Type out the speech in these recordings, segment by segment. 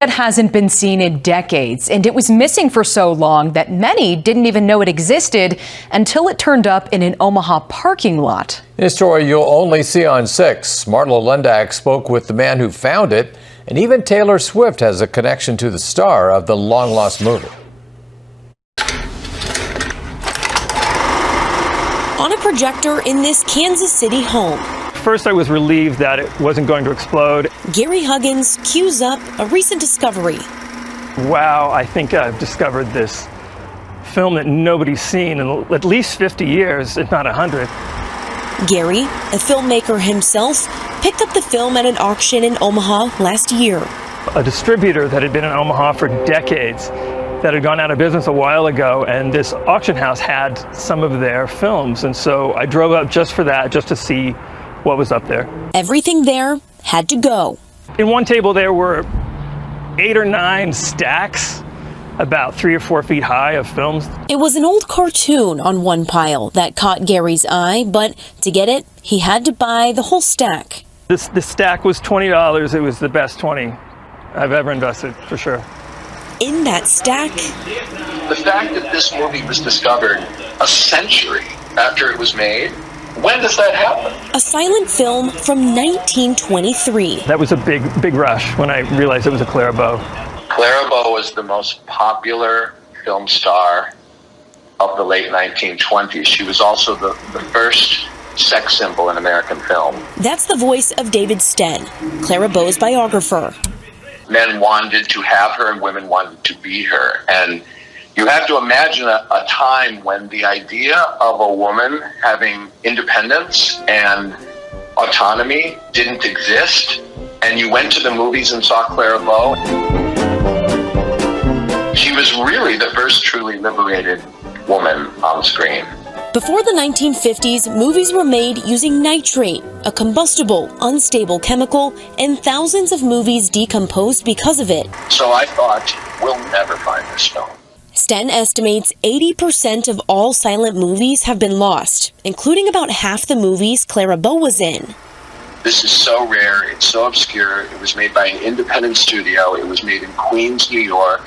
That hasn't been seen in decades, and it was missing for so long that many didn't even know it existed until it turned up in an Omaha parking lot. This story you'll only see on 6. Margot Robbie spoke with the man who found it, and even Taylor Swift has a connection to the star of the long-lost movie. On a projector in this Kansas City home. First, I was relieved that it wasn't going to explode. Gary Huggins cues up a recent discovery. Wow, I think I've discovered this film that nobody's seen in at least 50 years, if not 100. Gary, a filmmaker himself, picked up the film at an auction in Omaha last year. A distributor that had been in Omaha for decades, that had gone out of business a while ago, and this auction house had some of their films. And so I drove up just for that, just to see what was up there. Everything there had to go. In one table there were 8 or 9 stacks, about 3 or 4 feet high, of films. It was an old cartoon on one pile that caught Gary's eye, but to get it, he had to buy the whole stack. This stack was $20. It was the best 20 I've ever invested, for sure. In that stack, the fact that this movie was discovered a century after it was made, when does that happen? A silent film from 1923. That was a big rush when I realized it was a Clara Bow. Clara Bow was the most popular film star of the late 1920s. She was also the first sex symbol in American film. That's the voice of David Sten, Clara Bow's biographer. Men wanted to have her and women wanted to be her. And you have to imagine a time when the idea of a woman having independence and autonomy didn't exist, and you went to the movies and saw Clara Bow. She was really the first truly liberated woman on screen. Before the 1950s, movies were made using nitrate, a combustible, unstable chemical, and thousands of movies decomposed because of it. So I thought, we'll never find this film. Sten estimates 80% of all silent movies have been lost, including about half the movies Clara Bow was in. This is so rare, it's so obscure. It was made by an independent studio. It was made in Queens, New York.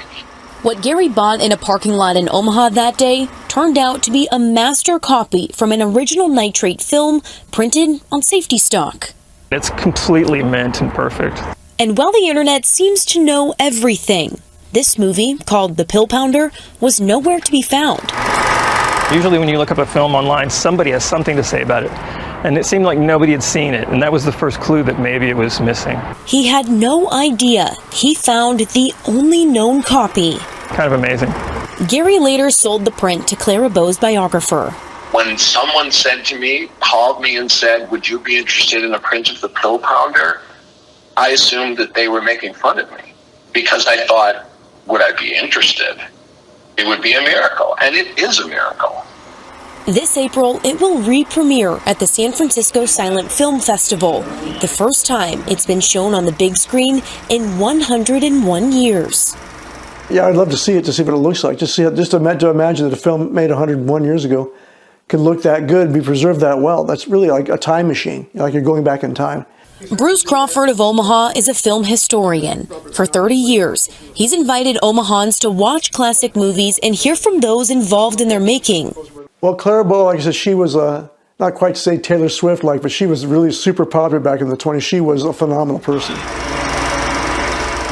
What Gary bought in a parking lot in Omaha that day turned out to be a master copy from an original nitrate film printed on safety stock. It's completely mint and perfect. And while the internet seems to know everything, this movie, called The Pill Pounder, was nowhere to be found. Usually when you look up a film online, somebody has something to say about it. And it seemed like nobody had seen it, and that was the first clue that maybe it was missing. He had no idea he found the only known copy. Kind of amazing. Gary later sold the print to Clara Bow's biographer. When someone said to me, called me and said, would you be interested in a print of The Pill Pounder? I assumed that they were making fun of me, because I thought, would I be interested? It would be a miracle, and it is a miracle. This April, it will re-premiere at the San Francisco Silent Film Festival, the first time it's been shown on the big screen in 101 years. Yeah, I'd love to see it, to see what it looks like, just to imagine that a film made 101 years ago can look that good and be preserved that well. That's really like a time machine, like you're going back in time. Bruce Crawford of Omaha is a film historian. For 30 years, he's invited Omahans to watch classic movies and hear from those involved in their making. Well, Clara Bow, like I said, she was not quite to say Taylor Swift-like, but she was really super popular back in the 20s. She was a phenomenal person.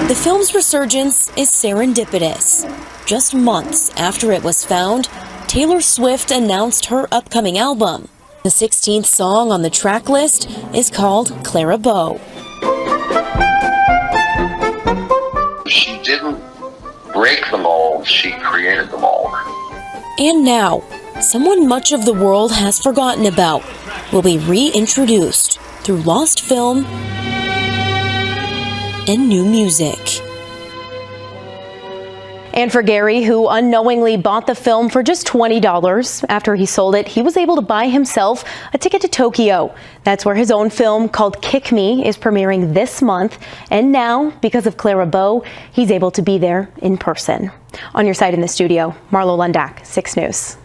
The film's resurgence is serendipitous. Just months after it was found, Taylor Swift announced her upcoming album. The 16th song on the track list is called Clara Bow. She didn't break the mold, she created the mold. And now, someone much of the world has forgotten about will be reintroduced through lost film and new music. And for Gary, who unknowingly bought the film for just $20, after he sold it, he was able to buy himself a ticket to Tokyo. That's where his own film called Kick Me is premiering this month. And now, because of Clara Bow, he's able to be there in person. On your side in the studio, Margot Robbie, 6 News.